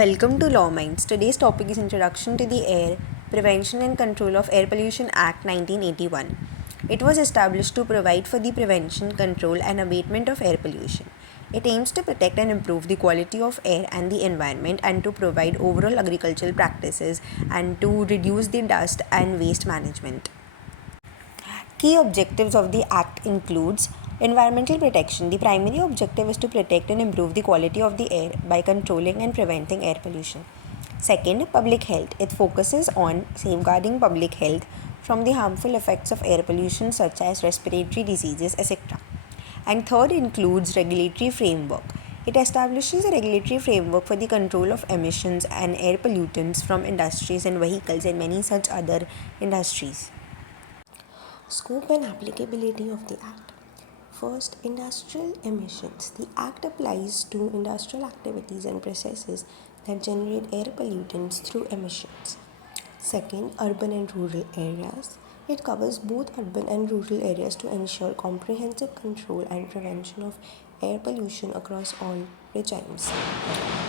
Welcome to Law Minds. Today's topic is Introduction to the Air, Prevention and Control of Air Pollution Act 1981. It was established to provide for the prevention, control and abatement of air pollution. It aims to protect and improve the quality of air and the environment and to provide overall agricultural practices and to reduce the dust and waste management. Key objectives of the Act includes environmental protection. The primary objective is to protect and improve the quality of the air by controlling and preventing air pollution. Second, public health. It focuses on safeguarding public health from the harmful effects of air pollution such as respiratory diseases, etc. And third includes regulatory framework. It establishes a regulatory framework for the control of emissions and air pollutants from industries and vehicles and many such other industries. Scope and applicability of the Act. First, industrial emissions. The Act applies to industrial activities and processes that generate air pollutants through emissions. Second, urban and rural areas. It covers both urban and rural areas to ensure comprehensive control and prevention of air pollution across all regimes.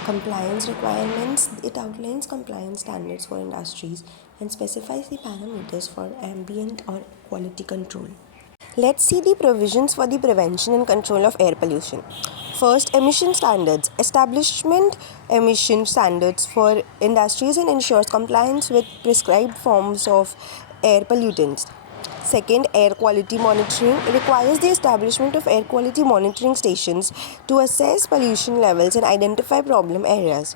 Compliance requirements. It outlines compliance standards for industries and specifies the parameters for ambient or quality control. Let's see the provisions for the prevention and control of air pollution. First, emission standards. Establishment emission standards for industries and ensures compliance with prescribed forms of air pollutants. Second, air quality monitoring. It requires the establishment of air quality monitoring stations to assess pollution levels and identify problem areas.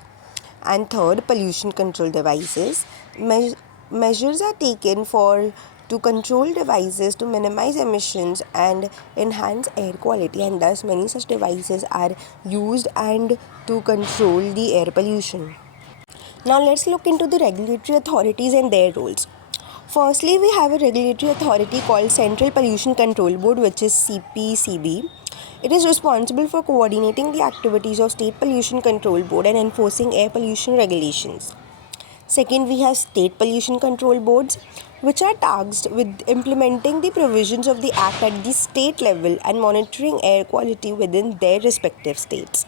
And third, pollution control devices. Measures are taken to control devices to minimize emissions and enhance air quality, and thus many such devices are used and to control the air pollution. Now let's look into the regulatory authorities and their roles. Firstly, we have a regulatory authority called Central Pollution Control Board, which is CPCB. It is responsible for coordinating the activities of State Pollution Control Board and enforcing air pollution regulations. Second, we have State Pollution Control Boards, which are tasked with implementing the provisions of the Act at the state level and monitoring air quality within their respective states.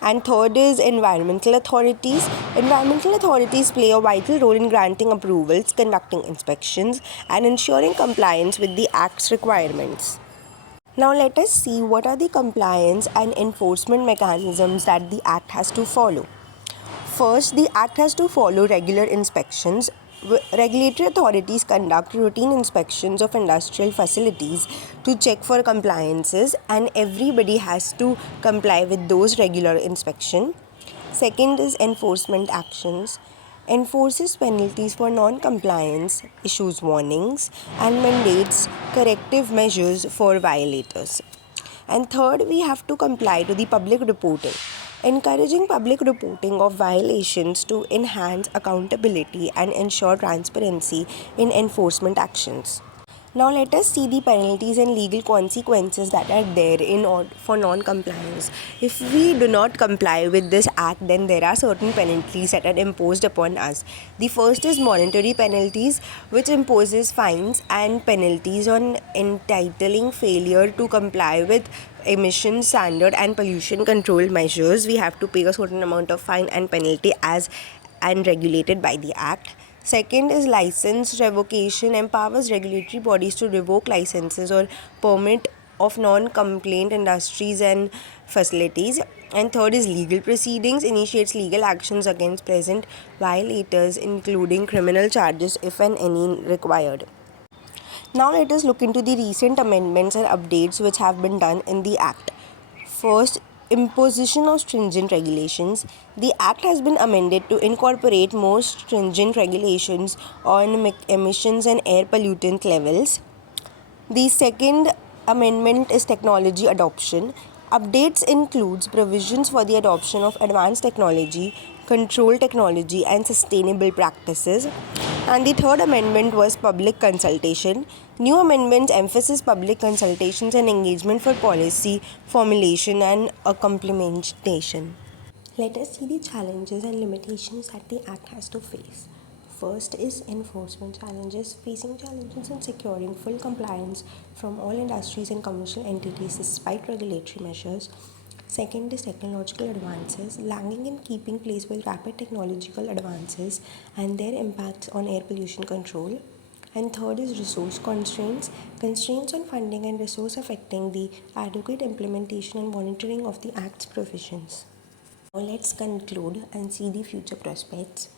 And third is environmental authorities. Environmental authorities play a vital role in granting approvals, conducting inspections, and ensuring compliance with the Act's requirements. Now let us see what are the compliance and enforcement mechanisms that the Act has to follow. First, the Act has to follow regular inspections. Regulatory authorities conduct routine inspections of industrial facilities to check for compliances, and everybody has to comply with those regular inspections. Second is enforcement actions. Enforces penalties for non-compliance, issues warnings, and mandates corrective measures for violators. And third, we have to comply to the public reporting. Encouraging public reporting of violations to enhance accountability and ensure transparency in enforcement actions. Now let us see the penalties and legal consequences that are there for non-compliance. If we do not comply with this act, then there are certain penalties that are imposed upon us. The first is monetary penalties, which imposes fines and penalties on entitling failure to comply with emission standard and pollution control measures. We have to pay a certain amount of fine and penalty as and regulated by the act. Second is license revocation, empowers regulatory bodies to revoke licenses or permit of non-compliant industries and facilities. And third is legal proceedings, initiates legal actions against present violators, including criminal charges if and any required. Now let us look into the recent amendments and updates which have been done in the Act. First, imposition of stringent regulations. The Act has been amended to incorporate more stringent regulations on emissions and air pollutant levels. The second amendment is technology adoption. Updates includes provisions for the adoption of advanced technology, control technology, and sustainable practices. And the third amendment was public consultation. New amendments emphasize public consultations and engagement for policy formulation and implementation. Let us see the challenges and limitations that the Act has to face. First is enforcement challenges. Facing challenges in securing full compliance from all industries and commercial entities despite regulatory measures. Second is technological advances, lagging in keeping pace with rapid technological advances and their impacts on air pollution control. And third is resource constraints, constraints on funding and resource affecting the adequate implementation and monitoring of the Act's provisions. Now let's conclude and see the future prospects.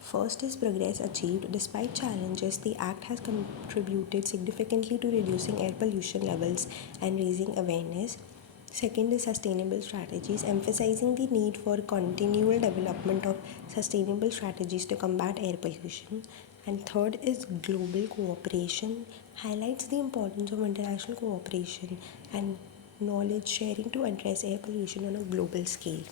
First is progress achieved. Despite challenges, the Act has contributed significantly to reducing air pollution levels and raising awareness. Second is sustainable strategies, emphasizing the need for continual development of sustainable strategies to combat air pollution. And third is global cooperation, highlights the importance of international cooperation and knowledge sharing to address air pollution on a global scale.